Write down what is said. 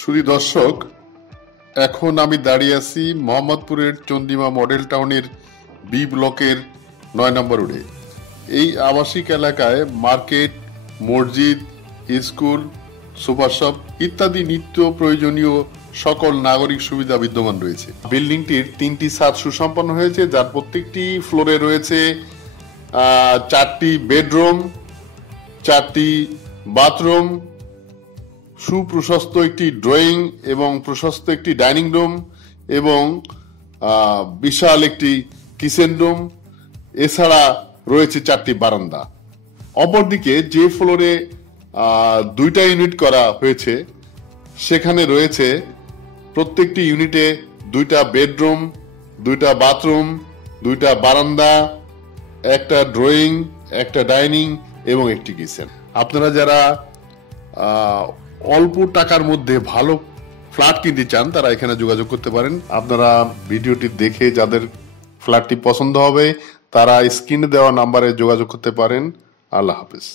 সুধী দর্শক, এখন আমি দাঁড়িয়ে আছি মোহাম্মদপুরের চন্দিমা মডেল টাউনের বি ব্লকের 9 নম্বর রোডে। এই আবাসিক এলাকায় মার্কেট, মসজিদ, স্কুল, সুপার শপ ইত্যাদি নিত্য প্রয়োজনীয় সকল নাগরিক সুবিধা বিদ্যমান রয়েছে। বিল্ডিংটির 3টি ছাদ সুসম্পন্ন হয়েছে, যার প্রত্যেকটি ফ্লোরে রয়েছে 4টি বেডরুম, 4টি বাথরুম, সুপ্রশস্ত একটি ড্রয়িং এবং প্রশস্ত একটি ডাইনিং রুম এবং বিশাল একটি কিচেন রুম। এছাড়া রয়েছে 4টি বারান্দা। অপরদিকে যে ফ্লোরে 2টা ইউনিট করা হয়েছে সেখানে রয়েছে প্রত্যেকটি ইউনিটে 2টা বেডরুম, 2টা বাথরুম, 2টা বারান্দা, একটা ড্রয়িং, একটা ডাইনিং এবং একটি কিচেন। আপনারা যারা অল্প টাকার মধ্যে ভালো ফ্ল্যাট কিনতে চান তারা এখানে যোগাযোগ করতে পারেন। আপনারা ভিডিওটি দেখে যাদের ফ্ল্যাটটি পছন্দ হবে তারা স্ক্রিনে দেওয়া নাম্বারে যোগাযোগ করতে পারেন। আল্লাহ হাফেজ।